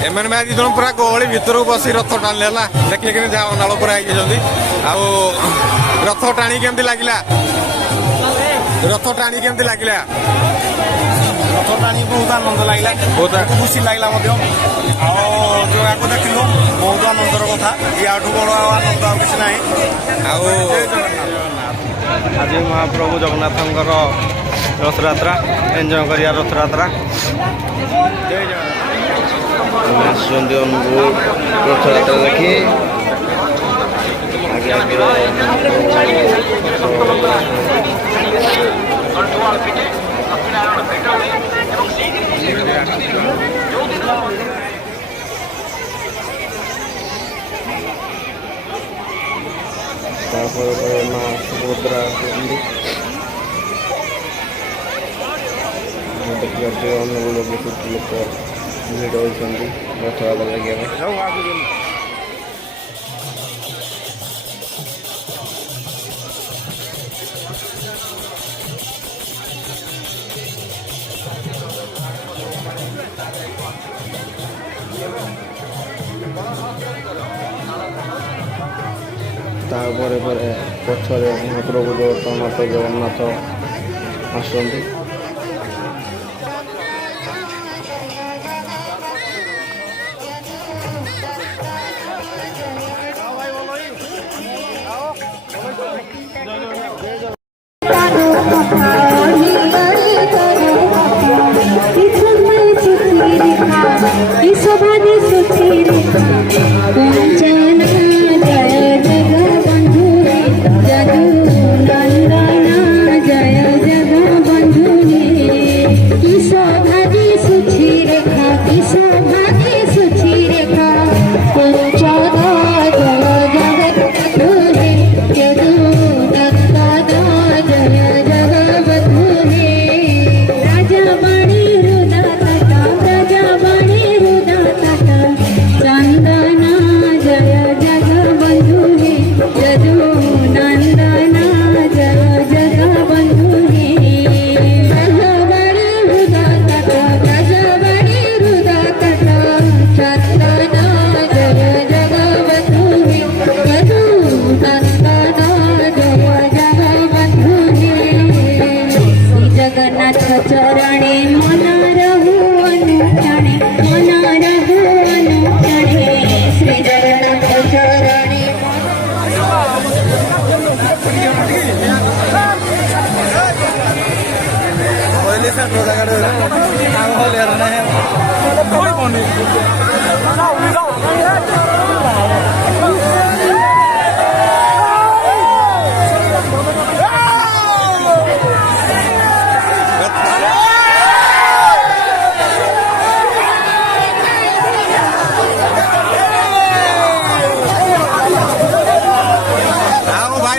एमने भी आज जन पूरा गहली भितर बसी रथ टाणिले है देखिए कि जहाँ अनाल पूरा आई रथ टाणी केमती लगिला रथ टाणी केमती लगिला रथ टाणी बहुत आनंद लगे बहुत खुशी लगे जो देखिलु बहुत आनंदर कथा या बड़ आनंद किसी ना आज महाप्रभु जगन्नाथ रथयात्रा एंजॉय करिया रथयात्रा रथयात्रा देखिए आगे आगे माँ सुभद्रा देखिए अनुकूल बहुत लोक भिड़ होती रथयात्रा लगे पछरे महाप्रभु जगन्नाथ जगन्नाथ आसती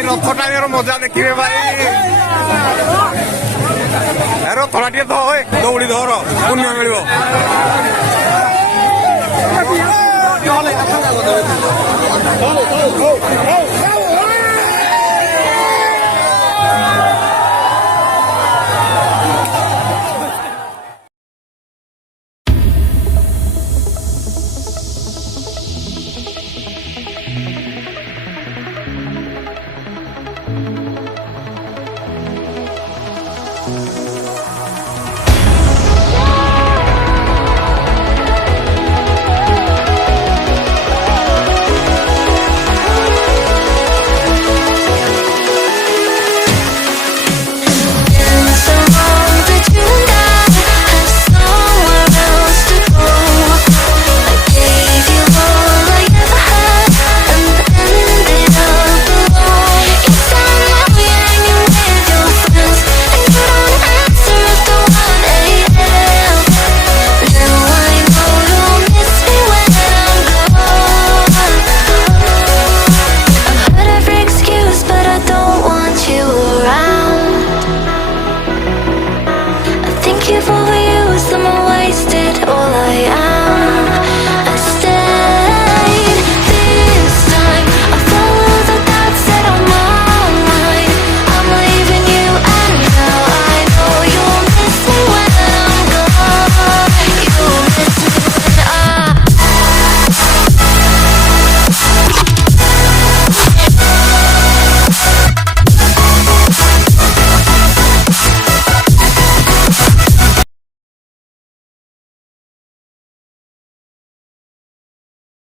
रथ टाणी मजा देखिए भाई थोड़ा टे दौड़ी धर पुण्य मिल